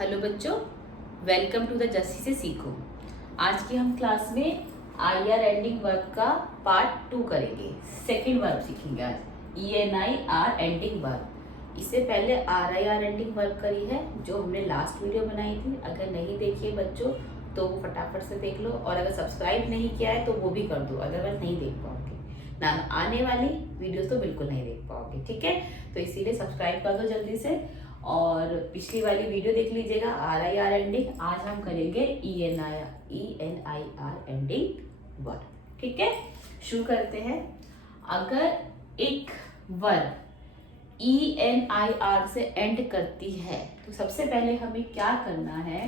Hello बच्चों, welcome to the Jassi से सीखो। आज की हम क्लास में आई आर एंडिंग वर्ब का पार्ट 2 करेंगे। सेकंड वर्ब सीखेंगे आज, E N I R ending verb. इससे पहले R I R ending verb करी है जो हमने लास्ट वीडियो बनाई थी। अगर नहीं देखी है बच्चों तो फटाफट से देख लो, और अगर सब्सक्राइब नहीं किया है तो वो भी कर दो, अदरवाइज नहीं देख पाओगे ना। आने वाली वीडियोस तो बिल्कुल नहीं देख पाओगे, ठीक है। तो इसीलिए सब्सक्राइब कर दो जल्दी से, और पिछली वाली वीडियो देख लीजिएगा आर आई आर एंडिंग। आज हम करेंगे E N I R ending word, ठीक है। शुरू करते हैं। अगर एक word E N I R से एंड करती है तो सबसे पहले हमें क्या करना है,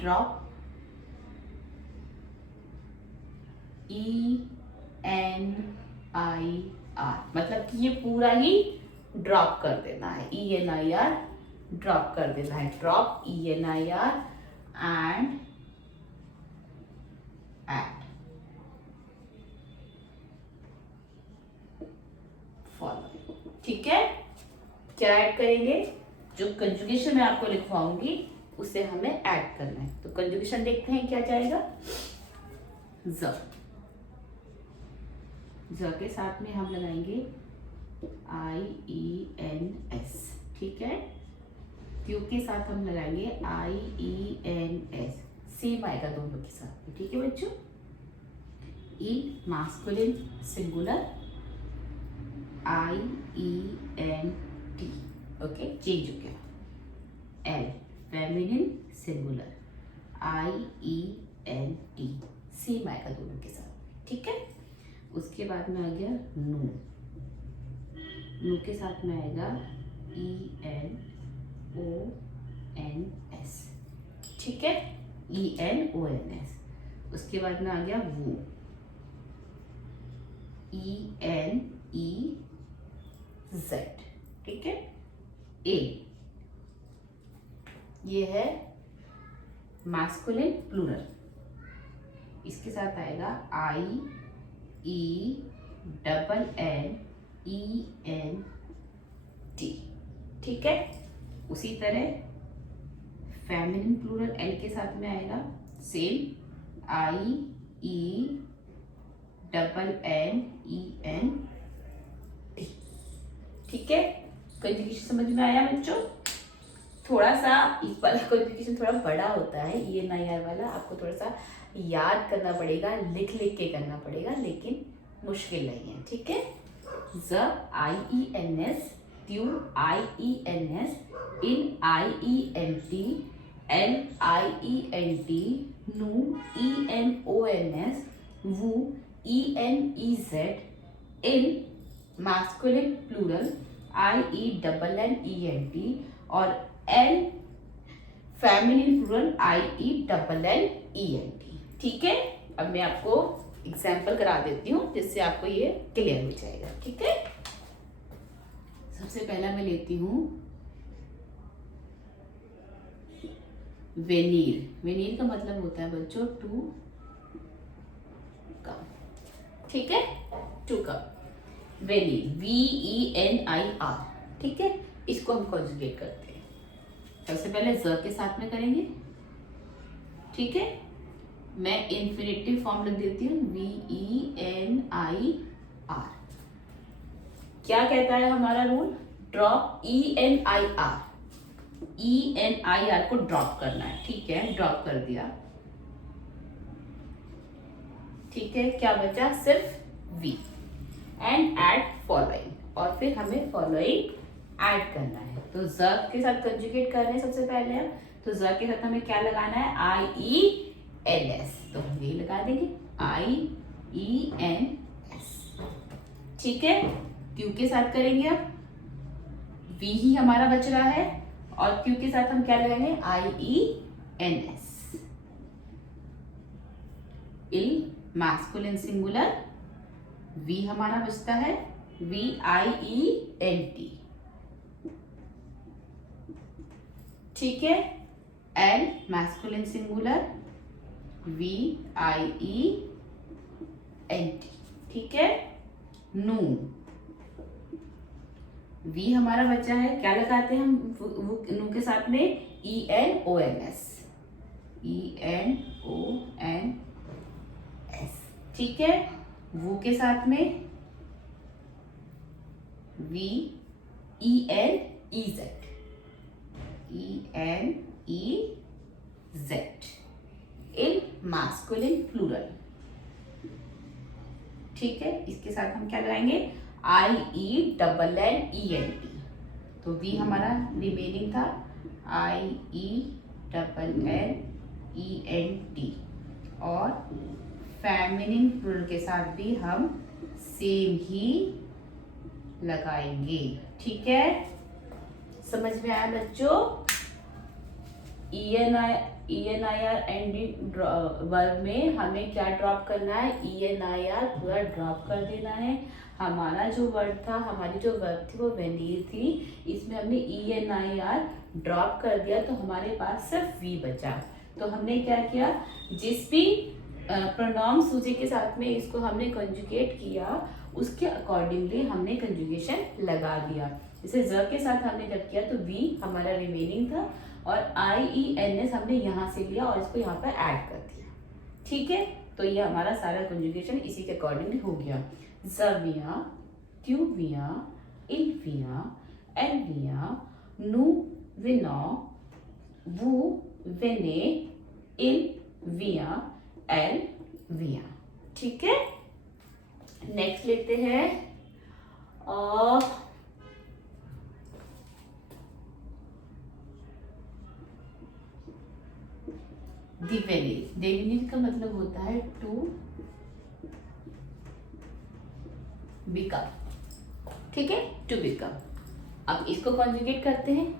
drop E N I R, मतलब कि ये पूरा ही ड्रॉप कर देना है। E N I R drop कर देना है, drop E N I R and at follow, ठीक है। क्या ऐड करेंगे, जो कंजुगेशन मैं आपको लिखवाऊंगी उसे हमें ऐड करना है। तो कंजुगेशन देखते हैं क्या जाएगा। ज के साथ में हम लगाएंगे आई ई एन एस, ठीक है। क्यू के साथ हम लगाएंगे I E N S, same आएगा दोनों के साथ में, ठीक है बच्चों। ई masculine singular I E N T, okay, change हो गया। एल feminine singular I E N T, same आएगा दोनों के साथ, ठीक है। उसके बाद में आ गया नू, नू के साथ में आएगा E N O N S, ठीक है, E N O N S. उसके बाद में आ गया वो, ई एन ई जेड, ठीक है। ए, ये है मास्कुलिन प्लूरल, इसके साथ आएगा I E double N E N T, ठीक है। उसी तरह फेमिनिन प्लूरल एल के साथ में आएगा same I E double N E N T, ठीक है। कंजुगेशन समझ में आया बच्चों। थोड़ा सा इस वाला कंजुगेशन थोड़ा बड़ा होता है, ई एन आई आर वाला आपको थोड़ा सा याद करना पड़ेगा, लिख लिख के करना पड़ेगा, लेकिन मुश्किल नहीं है, ठीक है। ज आई ई एन एस, ट्यू आई ई एन एस, इन आई ई एन टी, एल आई ई एन टी, नू E N O N S, वू ई एन ई जेड, इन masculine plural I E double N E N T, और एल feminine plural I E double N E N T, ठीक है। अब मैं आपको एग्जाम्पल करा देती हूँ जिससे आपको ये क्लियर हो जाएगा, ठीक है। सबसे पहला मैं लेती हूँ वेनीर। वेनीर का मतलब होता है बच्चों टू कम, ठीक है, टू कम। वेनीर, V E N I R, ठीक है। इसको हम कॉन्जुगेट करते हैं। सबसे पहले ज के साथ में करेंगे, ठीक है। मैं इंफिनिटिव फॉर्म लिख देती हूँ, V E N I R. क्या कहता है हमारा rule, drop E N I R, E N I R को ड्रॉप करना है, ठीक है। ड्रॉप कर दिया, ठीक है। क्या बचा, सिर्फ वी एंड एड फॉलोइंग, और फिर हमें फॉलोइंग ऐड करना है। तो ज के साथ कंजुगेट कर रहे हैं सबसे पहले हम, तो ज के साथ हमें क्या लगाना है, आई ई एन एस, तो हम ये लगा देंगे आई ई एन एस, ठीक है। क्यू के साथ करेंगे, अब वी ही हमारा बच रहा है, और क्यू के साथ हम क्या लगाएंगे, आई ई एन एस। इल मास्कुलिन सिंगुलर, वी हमारा बचता है, V I E N T, ठीक है। एल masculine singular, V I E N T, ठीक है। नू, वी हमारा बच्चा है, क्या लगाते हैं हम नू के साथ में, ENONS, ENONS, ठीक है। वो के साथ में VENEZ, ENEZ इन मास्कुलिन प्लूरल, ठीक है। इसके साथ हम क्या लगाएंगे, IENNENT, तो V हमारा रिमेनिंग था IENNENT, और फेमिनिन प्लूरल के साथ भी हम सेम ही लगाएंगे, ठीक है। समझ में आया बच्चों? ENIR एंडिंग वर्ब में हमें क्या ड्रॉप करना है, ENIR पूरा ड्रॉप कर देना है। हमारा जो वर्ड था, हमारी जो वर्ब थी वो वेनीर थी, इसमें हमने ENIR ड्रॉप कर दिया तो हमारे पास सिर्फ V बचा। तो हमने क्या किया, जिस भी प्रोनाउन सूजे के साथ में इसको हमने कंजुगेट किया उसके अकॉर्डिंगली हमने कंजुगेशन लगा दिया। जैसे ज के साथ हमने जब किया तो V हमारा रिमेनिंग था और IENS हमने यहाँ से लिया और इसको यहाँ पर ऐड कर दिया, ठीक है। तो ये हमारा सारा कंजुगेशन इसी के अकॉर्डिंगली हो गया। ज़विया, त्यूविया, इल्विया, एल्विया, नु विना, वु वेने, इल विया, एल विया, ठीक है। नेक्स्ट लेते हैं दिवेनिल। दिवेनिल का मतलब होता है टू बिकम, ठीक है, टू बिकम। अब इसको कॉन्जुगेट करते हैं,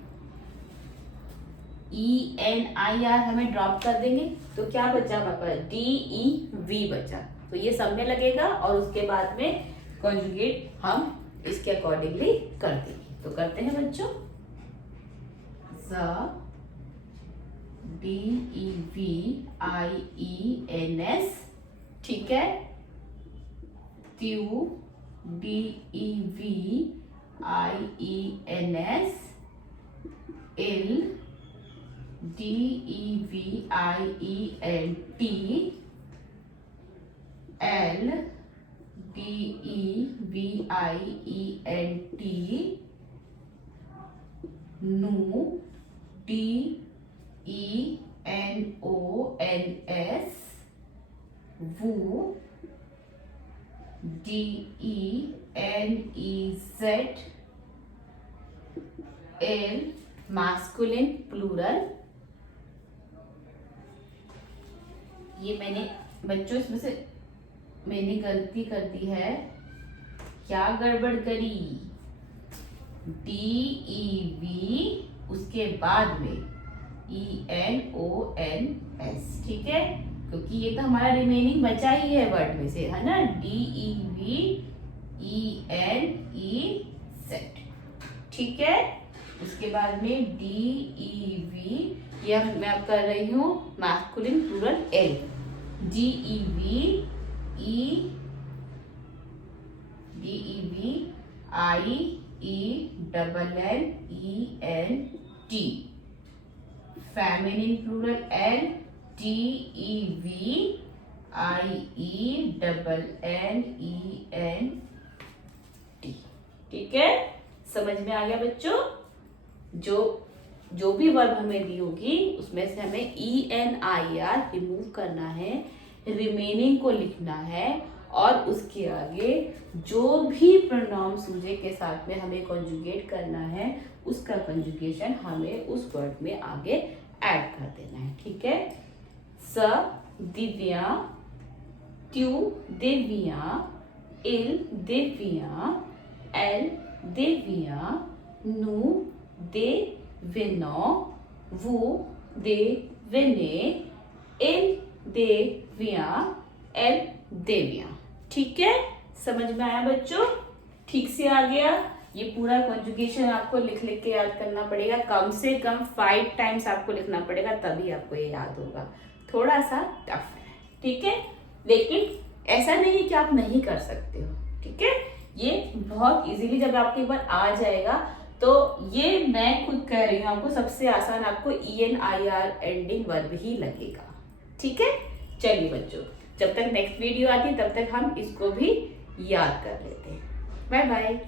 ENIR हमें ड्रॉप कर देंगे तो क्या बचा हमारे पास, DEV बचा। तो ये सब में लगेगा और उसके बाद में कॉन्जुगेट हम इसके अकॉर्डिंगली कर देंगे। तो करते हैं बच्चों, DEVIENS, ठीक है। त्यू, DEVIENS, इल, DEVIENT, एल, DEVIENT, नु, DENONS, वू, DENEZ, एल मास्कुलिन प्लूरल। ये मैंने बच्चों इसमें से मैंने गलती कर दी है, क्या गड़बड़ करी, DEV उसके बाद में ENONS, ठीक है, क्योंकि ये तो हमारा रिमेनिंग बचा ही है वर्ड में से, है ना, DEVENEZ, ठीक है। उसके बाद में DEV, ये मैं अब कर रही हूँ masculine plural L, DEVIENNENT, feminine plural L, DEVIENNENT, ठीक है। समझ में आ गया बच्चों? जो भी वर्ब हमें दी होगी उसमें से हमें ENIR रिमूव करना है, रिमेनिंग को लिखना है और उसके आगे जो भी प्रोनाउन सूजे के साथ में हमें कॉन्जुगेट करना है उसका कॉन्जुगेशन हमें उस वर्ड में आगे ऐड कर देना है, ठीक है। स दिव्या, त्यू देविया, इल देविया, एल देविया, नु दे विनो, वो दे विने, इल देविया, एल देविया, ठीक है। समझ में आया बच्चों? ठीक से आ गया? ये पूरा कॉन्जुगेशन आपको लिख लिख के याद करना पड़ेगा, कम से कम 5 टाइम्स आपको लिखना पड़ेगा, तभी आपको ये याद होगा। थोड़ा सा टफ है, ठीक है, लेकिन ऐसा नहीं है कि आप नहीं कर सकते हो, ठीक है। ये बहुत इजीली जब आपको एक बार आ जाएगा तो ये मैं खुद कह रही हूँ आपको, सबसे आसान आपको ENIR एंडिंग वर्ब ही लगेगा। ठीक है, चलिए बच्चों, जब तक नेक्स्ट वीडियो आती है तब तक हम इसको भी याद कर लेते हैं। Bye bye.